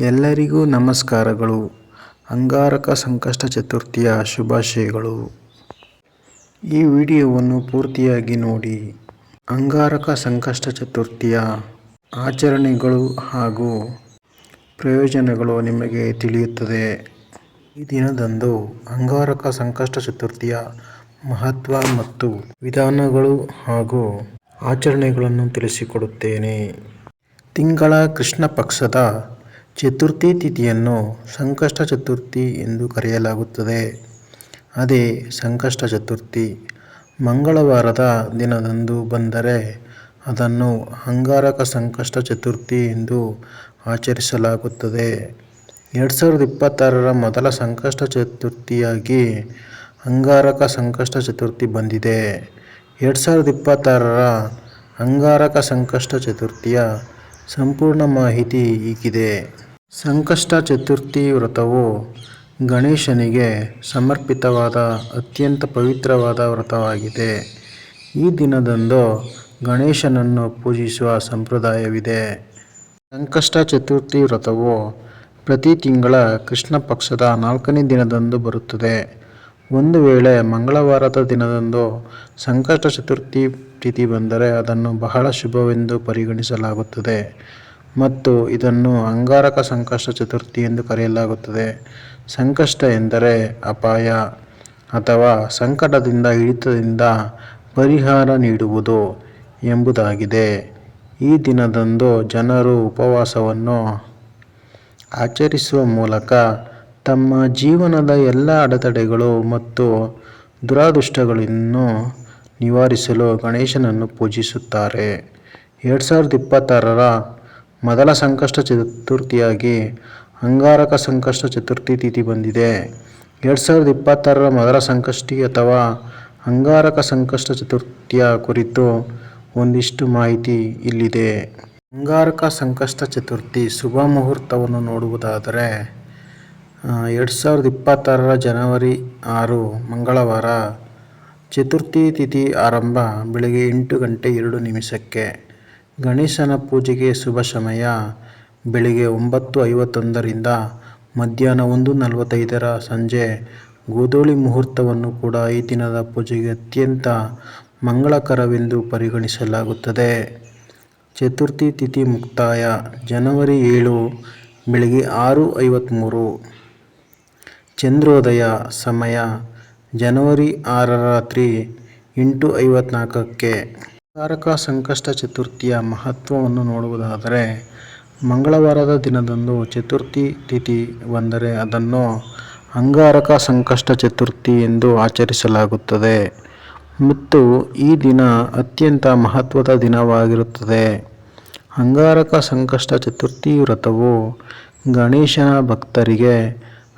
ಎಲ್ಲರಿಗೂ ನಮಸ್ಕಾರಗಳು. ಅಂಗಾರಕ ಸಂಕಷ್ಟ ಚತುರ್ಥಿಯ ಶುಭಾಶಯಗಳು. ಈ ವಿಡಿಯೋವನ್ನು ಪೂರ್ತಿಯಾಗಿ ನೋಡಿ. ಅಂಗಾರಕ ಸಂಕಷ್ಟ ಚತುರ್ಥಿಯ ಆಚರಣೆಗಳು ಹಾಗೂ ಪ್ರಯೋಜನಗಳು ನಿಮಗೆ ತಿಳಿಯುತ್ತದೆ. ಈ ದಿನದಂದು ಅಂಗಾರಕ ಸಂಕಷ್ಟ ಚತುರ್ಥಿಯ ಮಹತ್ವ ಮತ್ತು ವಿಧಾನಗಳು ಹಾಗೂ ಆಚರಣೆಗಳನ್ನು ತಿಳಿಸಿಕೊಡುತ್ತೇನೆ. ತಿಂಗಳ ಕೃಷ್ಣ ಪಕ್ಷದ ಚತುರ್ಥಿ ತಿಥಿಯನ್ನು ಸಂಕಷ್ಟ ಚತುರ್ಥಿ ಎಂದು ಕರೆಯಲಾಗುತ್ತದೆ. ಅದೇ ಸಂಕಷ್ಟ ಚತುರ್ಥಿ ಮಂಗಳವಾರದ ದಿನದಂದು ಬಂದರೆ ಅದನ್ನು ಅಂಗಾರಕ ಸಂಕಷ್ಟ ಚತುರ್ಥಿ ಎಂದು ಆಚರಿಸಲಾಗುತ್ತದೆ. ಎರಡು ಸಾವಿರದ ಇಪ್ಪತ್ತಾರರ ಮೊದಲ ಸಂಕಷ್ಟ ಚತುರ್ಥಿಯಾಗಿ ಅಂಗಾರಕ ಸಂಕಷ್ಟ ಚತುರ್ಥಿ ಬಂದಿದೆ. ಎರಡು ಸಾವಿರದ ಇಪ್ಪತ್ತಾರರ ಅಂಗಾರಕ ಸಂಕಷ್ಟ ಚತುರ್ಥಿಯ ಸಂಪೂರ್ಣ ಮಾಹಿತಿ ಹೀಗಿದೆ. ಸಂಕಷ್ಟ ಚತುರ್ಥಿ ವ್ರತವು ಗಣೇಶನಿಗೆ ಸಮರ್ಪಿತವಾದ ಅತ್ಯಂತ ಪವಿತ್ರವಾದ ವ್ರತವಾಗಿದೆ. ಈ ದಿನದಂದು ಗಣೇಶನನ್ನು ಪೂಜಿಸುವ ಸಂಪ್ರದಾಯವಿದೆ. ಸಂಕಷ್ಟ ಚತುರ್ಥಿ ವ್ರತವು ಪ್ರತಿ ತಿಂಗಳ ಕೃಷ್ಣ ಪಕ್ಷದ ನಾಲ್ಕನೇ ದಿನದಂದು ಬರುತ್ತದೆ. ಒಂದು ವೇಳೆ ಮಂಗಳವಾರದ ದಿನದಂದು ಸಂಕಷ್ಟ ಚತುರ್ಥಿ ತಿಥಿ ಬಂದರೆ ಅದನ್ನು ಬಹಳ ಶುಭವೆಂದು ಪರಿಗಣಿಸಲಾಗುತ್ತದೆ. ಮತ್ತು ಇದನ್ನು ಅಂಗಾರಕ ಸಂಕಷ್ಟ ಚತುರ್ಥಿ ಎಂದು ಕರೆಯಲಾಗುತ್ತದೆ. ಸಂಕಷ್ಟ ಎಂದರೆ ಅಪಾಯ ಅಥವಾ ಸಂಕಟದಿಂದ ಹಿಡಿತದಿಂದ ಪರಿಹಾರ ನೀಡುವುದು ಎಂಬುದಾಗಿದೆ. ಈ ದಿನದಂದು ಜನರು ಉಪವಾಸವನ್ನು ಆಚರಿಸುವ ಮೂಲಕ ತಮ್ಮ ಜೀವನದ ಎಲ್ಲ ಅಡೆತಡೆಗಳು ಮತ್ತು ದುರಾದೃಷ್ಟಗಳನ್ನು ನಿವಾರಿಸಲು ಗಣೇಶನನ್ನು ಪೂಜಿಸುತ್ತಾರೆ. ಎರಡು ಸಾವಿರದ ಇಪ್ಪತ್ತಾರರ ಮೊದಲ ಸಂಕಷ್ಟ ಚತುರ್ಥಿಯಾಗಿ ಅಂಗಾರಕ ಸಂಕಷ್ಟ ಚತುರ್ಥಿ ತಿಥಿ ಬಂದಿದೆ. ಎರಡು ಸಾವಿರದ ಇಪ್ಪತ್ತಾರರ ಮೊದಲ ಸಂಕಷ್ಟಿ ಅಥವಾ ಅಂಗಾರಕ ಸಂಕಷ್ಟ ಚತುರ್ಥಿಯ ಕುರಿತು ಒಂದಿಷ್ಟು ಮಾಹಿತಿ ಇಲ್ಲಿದೆ. ಅಂಗಾರಕ ಸಂಕಷ್ಟ ಚತುರ್ಥಿ ಶುಭ ಮುಹೂರ್ತವನ್ನು ನೋಡುವುದಾದರೆ ಎರಡು ಸಾವಿರದ ಇಪ್ಪತ್ತಾರರ ಜನವರಿ ಆರು ಮಂಗಳವಾರ ಚತುರ್ಥಿ ತಿಥಿ ಆರಂಭ ಬೆಳಗ್ಗೆ ಎಂಟು ಗಂಟೆ ಎರಡು ನಿಮಿಷಕ್ಕೆ. ಗಣೇಶನ ಪೂಜೆಗೆ ಶುಭ ಸಮಯ. ಬೆಳಿಗ್ಗೆ ಒಂಬತ್ತು ಐವತ್ತೊಂದರಿಂದ ಮಧ್ಯಾಹ್ನ ಒಂದು ನಲವತ್ತೈದರ ಸಂಜೆ ಗೋಧೂಳಿ ಮುಹೂರ್ತವನ್ನು ಕೂಡ ಈ ದಿನದ ಪೂಜೆಗೆ ಅತ್ಯಂತ ಮಂಗಳಕರವೆಂದು ಪರಿಗಣಿಸಲಾಗುತ್ತದೆ. ಚತುರ್ಥಿ ತಿಥಿ ಮುಕ್ತಾಯ ಜನವರಿ ಏಳು, ಬೆಳಿಗ್ಗೆ ಆರು ಐವತ್ತ್ಮೂರು ಚಂದ್ರೋದಯ ಸಮಯ ಜನವರಿ ಆರ ರಾತ್ರಿ ಎಂಟು ಐವತ್ತ್ನಾಲ್ಕಕ್ಕೆ ಅಂಗಾರಕ ಸಂಕಷ್ಟ ಚತುರ್ಥಿಯ ಮಹತ್ವವನ್ನು ನೋಡುವುದಾದರೆ, ಮಂಗಳವಾರದ ದಿನದಂದು ಚತುರ್ಥಿ ತಿಥಿ ಬಂದರೆ ಅದನ್ನು ಅಂಗಾರಕ ಸಂಕಷ್ಟ ಚತುರ್ಥಿ ಎಂದು ಆಚರಿಸಲಾಗುತ್ತದೆ. ಮತ್ತು ಈ ದಿನ ಅತ್ಯಂತ ಮಹತ್ವದ ದಿನವಾಗಿರುತ್ತದೆ. ಅಂಗಾರಕ ಸಂಕಷ್ಟ ಚತುರ್ಥಿ ವ್ರತವು ಗಣೇಶನ ಭಕ್ತರಿಗೆ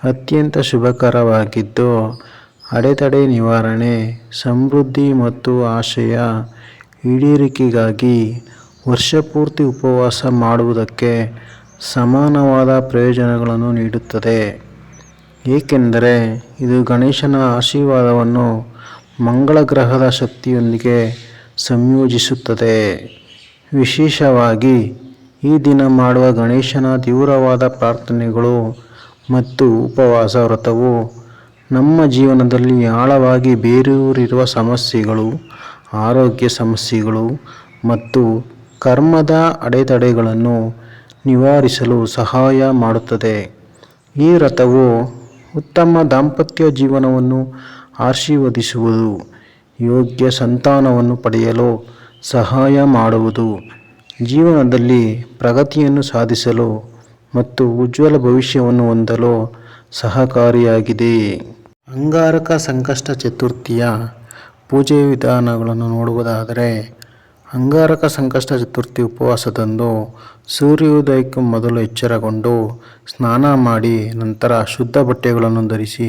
ಅತ್ಯಂತ ಶುಭಕರವಾಗಿದ್ದು, ಅಡೆತಡೆ ನಿವಾರಣೆ, ಸಮೃದ್ಧಿ ಮತ್ತು ಆಶಯ ಈಡೇರಿಕೆಗಾಗಿ ವರ್ಷಪೂರ್ತಿ ಉಪವಾಸ ಮಾಡುವುದಕ್ಕೆ ಸಮಾನವಾದ ಪ್ರಯೋಜನಗಳನ್ನು ನೀಡುತ್ತದೆ. ಏಕೆಂದರೆ ಇದು ಗಣೇಶನ ಆಶೀರ್ವಾದವನ್ನು ಮಂಗಳ ಗ್ರಹದ ಶಕ್ತಿಯೊಂದಿಗೆ ಸಂಯೋಜಿಸುತ್ತದೆ. ವಿಶೇಷವಾಗಿ ಈ ದಿನ ಮಾಡುವ ಗಣೇಶನ ತೀವ್ರವಾದ ಪ್ರಾರ್ಥನೆಗಳು ಮತ್ತು ಉಪವಾಸ ವ್ರತವು ನಮ್ಮ ಜೀವನದಲ್ಲಿ ಆಳವಾಗಿ ಬೇರೂರಿರುವ ಸಮಸ್ಯೆಗಳು ಆರೋಗ್ಯ ಸಮಸ್ಯೆಗಳು ಮತ್ತು ಕರ್ಮದ ಅಡೆತಡೆಗಳನ್ನು ನಿವಾರಿಸಲು ಸಹಾಯ ಮಾಡುತ್ತದೆ. ಈ ರಥವು ಉತ್ತಮ ದಾಂಪತ್ಯ ಜೀವನವನ್ನು ಆಶೀರ್ವದಿಸುವುದು, ಯೋಗ್ಯ ಸಂತಾನವನ್ನು ಪಡೆಯಲು ಸಹಾಯ ಮಾಡುವುದು, ಜೀವನದಲ್ಲಿ ಪ್ರಗತಿಯನ್ನು ಸಾಧಿಸಲು ಮತ್ತು ಉಜ್ವಲ ಭವಿಷ್ಯವನ್ನು ಹೊಂದಲು ಸಹಕಾರಿಯಾಗಿದೆ. ಅಂಗಾರಕ ಸಂಕಷ್ಟ ಚತುರ್ಥಿಯ ಪೂಜೆ ವಿಧಾನಗಳನ್ನು ನೋಡುವುದಾದರೆ, ಅಂಗಾರಕ ಸಂಕಷ್ಟ ಚತುರ್ಥಿ ಉಪವಾಸದಂದು ಸೂರ್ಯೋದಯಕ್ಕೂ ಮೊದಲು ಎಚ್ಚರಗೊಂಡು ಸ್ನಾನ ಮಾಡಿ ನಂತರ ಶುದ್ಧ ಬಟ್ಟೆಗಳನ್ನು ಧರಿಸಿ,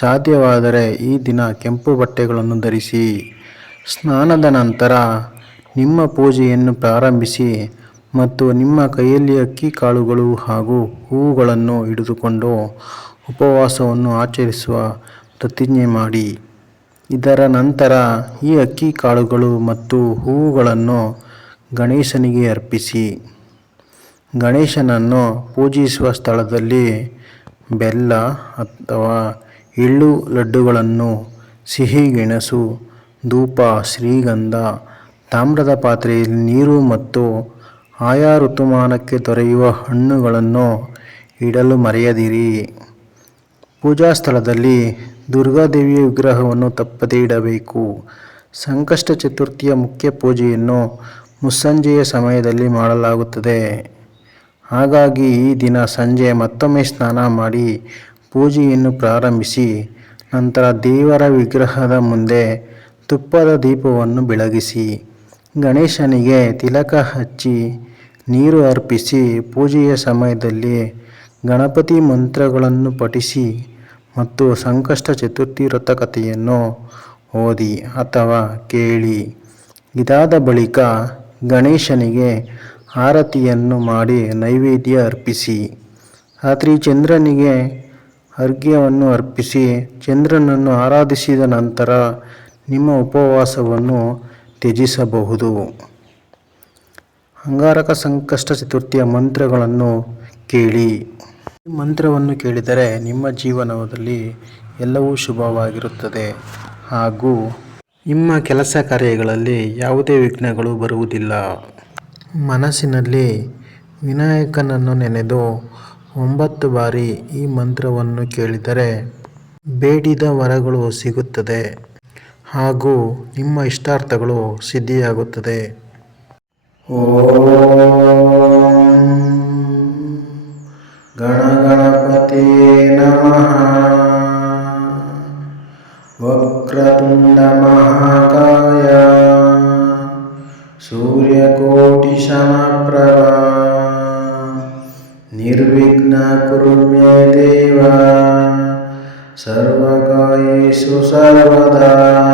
ಸಾಧ್ಯವಾದರೆ ಈ ದಿನ ಕೆಂಪು ಬಟ್ಟೆಗಳನ್ನು ಧರಿಸಿ, ಸ್ನಾನದ ನಂತರ ನಿಮ್ಮ ಪೂಜೆಯನ್ನು ಪ್ರಾರಂಭಿಸಿ ಮತ್ತು ನಿಮ್ಮ ಕೈಯಲ್ಲಿ ಅಕ್ಕಿ ಕಾಳುಗಳು ಹಾಗೂ ಹೂವುಗಳನ್ನು ಹಿಡಿದುಕೊಂಡು ಉಪವಾಸವನ್ನು ಆಚರಿಸುವ ಪ್ರತಿಜ್ಞೆ ಮಾಡಿ. ಇದರ ನಂತರ ಈ ಅಕ್ಕಿ ಕಾಳುಗಳು ಮತ್ತು ಹೂವುಗಳನ್ನು ಗಣೇಶನಿಗೆ ಅರ್ಪಿಸಿ. ಗಣೇಶನನ್ನು ಪೂಜಿಸುವ ಸ್ಥಳದಲ್ಲಿ ಬೆಲ್ಲ ಅಥವಾ ಎಳ್ಳು ಲಡ್ಡುಗಳನ್ನು, ಸಿಹಿ ಗೆಣಸು, ಧೂಪ, ಶ್ರೀಗಂಧ, ತಾಮ್ರದ ಪಾತ್ರೆಯಲ್ಲಿ ನೀರು ಮತ್ತು ಆಯಾ ಋತುಮಾನಕ್ಕೆ ದೊರೆಯುವ ಹಣ್ಣುಗಳನ್ನು ಇಡಲು ಮರೆಯದಿರಿ. ಪೂಜಾ ಸ್ಥಳದಲ್ಲಿ ದುರ್ಗಾದೇವಿಯ ವಿಗ್ರಹವನ್ನು ತಪ್ಪದೇ ಇಡಬೇಕು. ಸಂಕಷ್ಟ ಚತುರ್ಥಿಯ ಮುಖ್ಯ ಪೂಜೆಯನ್ನು ಮುಸ್ಸಂಜೆಯ ಸಮಯದಲ್ಲಿ ಮಾಡಲಾಗುತ್ತದೆ. ಹಾಗಾಗಿ ಈ ದಿನ ಸಂಜೆ ಮತ್ತೊಮ್ಮೆ ಸ್ನಾನ ಮಾಡಿ ಪೂಜೆಯನ್ನು ಪ್ರಾರಂಭಿಸಿ, ನಂತರ ದೇವರ ವಿಗ್ರಹದ ಮುಂದೆ ತುಪ್ಪದ ದೀಪವನ್ನು ಬೆಳಗಿಸಿ, ಗಣೇಶನಿಗೆ ತಿಲಕ ಹಚ್ಚಿ ನೀರು ಅರ್ಪಿಸಿ ಪೂಜೆಯ ಸಮಯದಲ್ಲಿ ಗಣಪತಿ ಮಂತ್ರಗಳನ್ನು ಪಠಿಸಿ ಮತ್ತು ಸಂಕಷ್ಟ ಚತುರ್ಥಿ ವ್ರತ ಕಥೆಯನ್ನು ಓದಿ ಅಥವಾ ಕೇಳಿ. ಇದಾದ ಬಳಿಕ ಗಣೇಶನಿಗೆ ಆರತಿಯನ್ನು ಮಾಡಿ ನೈವೇದ್ಯ ಅರ್ಪಿಸಿ. ರಾತ್ರಿ ಚಂದ್ರನಿಗೆ ಅರ್ಘ್ಯವನ್ನು ಅರ್ಪಿಸಿ ಚಂದ್ರನನ್ನು ಆರಾಧಿಸಿದ ನಂತರ ನಿಮ್ಮ ಉಪವಾಸವನ್ನು ತ್ಯಜಿಸಬಹುದು. ಅಂಗಾರಕ ಸಂಕಷ್ಟ ಚತುರ್ಥಿಯ ಮಂತ್ರಗಳನ್ನು ಕೇಳಿ. ಮಂತ್ರವನ್ನು ಕೇಳಿದರೆ ನಿಮ್ಮ ಜೀವನದಲ್ಲಿ ಎಲ್ಲವೂ ಶುಭವಾಗಿರುತ್ತದೆ. ಹಾಗೂ ನಿಮ್ಮ ಕೆಲಸ ಕಾರ್ಯಗಳಲ್ಲಿ ಯಾವುದೇ ವಿಘ್ನಗಳು ಬರುವುದಿಲ್ಲ. ಮನಸ್ಸಿನಲ್ಲಿ ವಿನಾಯಕನನ್ನು ನೆನೆದು ಒಂಬತ್ತು ಬಾರಿ ಈ ಮಂತ್ರವನ್ನು ಕೇಳಿದರೆ ಬೇಡಿದ ವರಗಳು ಸಿಗುತ್ತದೆ ಹಾಗೂ ನಿಮ್ಮ ಇಷ್ಟಾರ್ಥಗಳು ಸಿದ್ಧಿಯಾಗುತ್ತದೆ. ಓಂ गणगणपते नमः। वक्रतुण्डमहाकाय सूर्यकोटिशमप्रभा निर्विघ्न कुरु मे देव। सर्वकायेषु सर्वदा।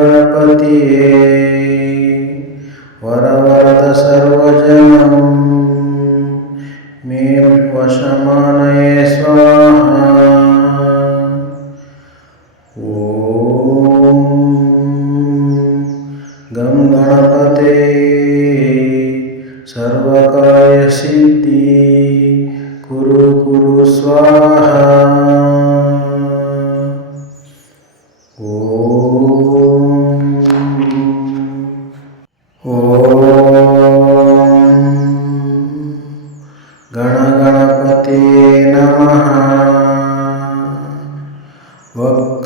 गणपतिये। वरवरद मे वशमानये स्वाहा।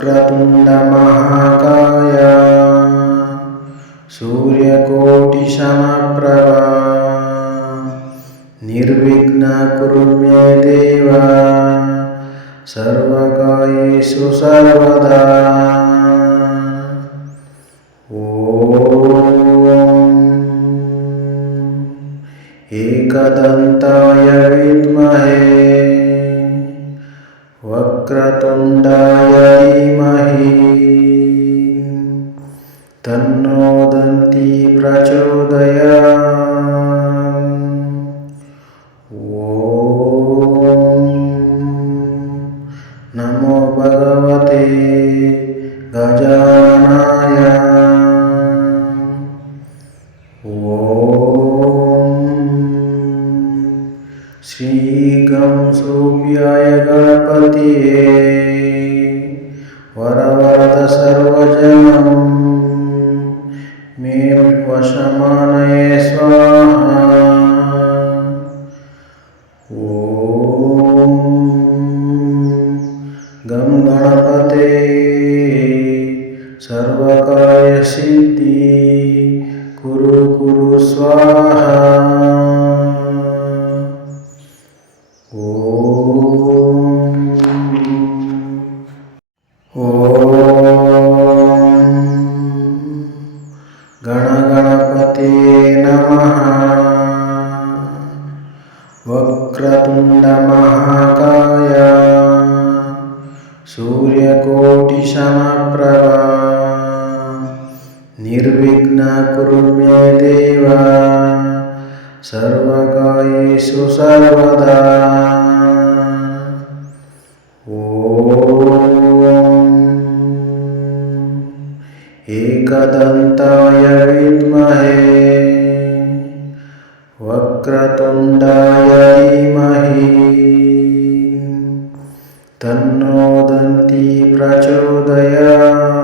वक्रतुण्डमहाकाय एकदन्ताय विद्महे वक्रतुण्डाय धीमहि तन्नो दन्ती प्रचोदयात्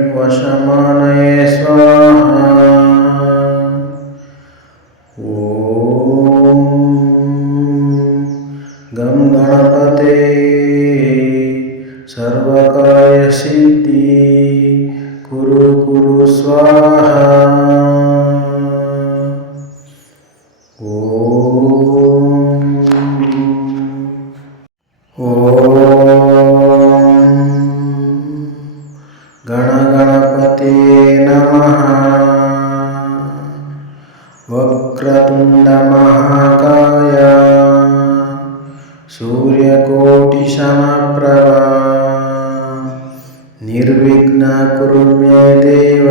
वशमनये स्वाहा। क्षमप्रभा। निर्विघ्न कुरु मे देव।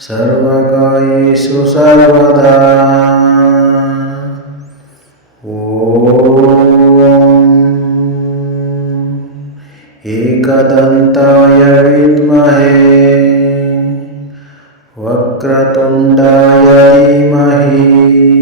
सर्वकायेषु सर्वदा। ॐ एकदन्ताय विद्महे। वक्रतुण्डाय धीमहि।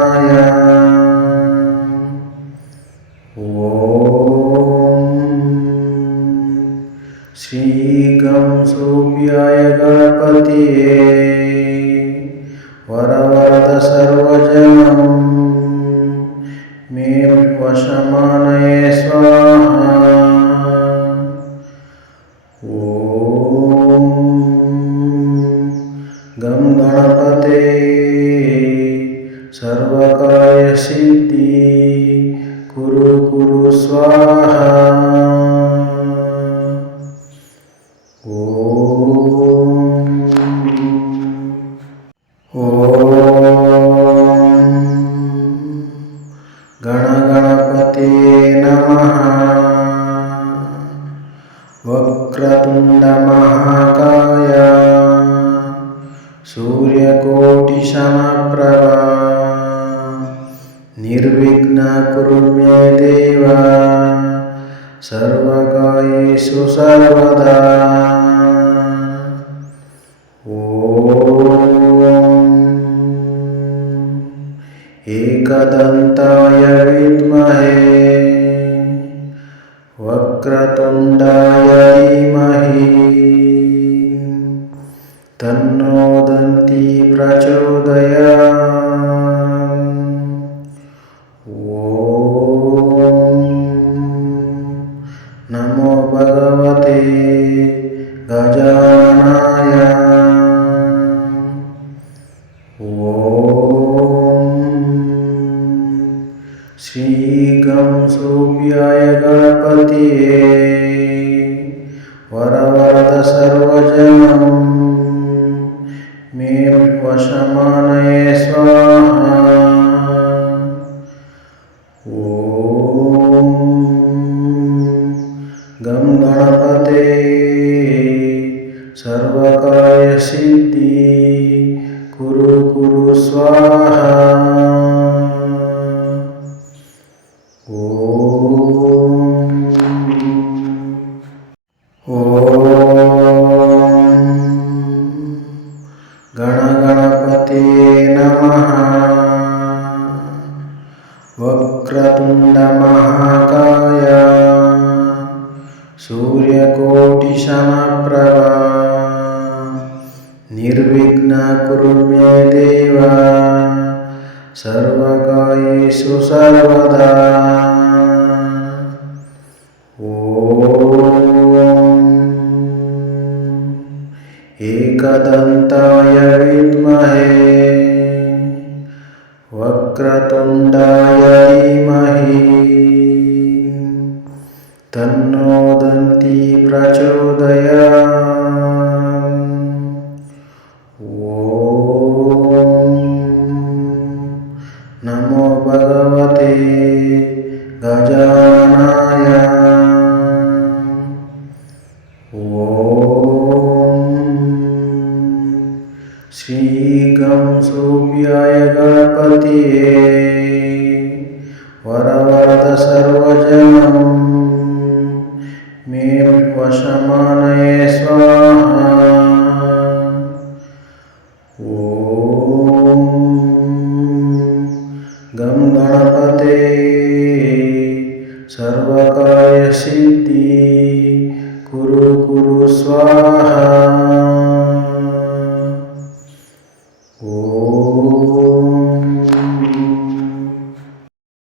वक्रतुण्डाय धीमहि तन्नोदन्ती प्रचोदया कुरु मे देवा। सर्वकायेषु सर्वदा। ॐ एकदन्ताय विद्महे। वक्रतुण्डाय धीमहि। तन्नो दन्ती प्रचोदया सौम्याय गणपति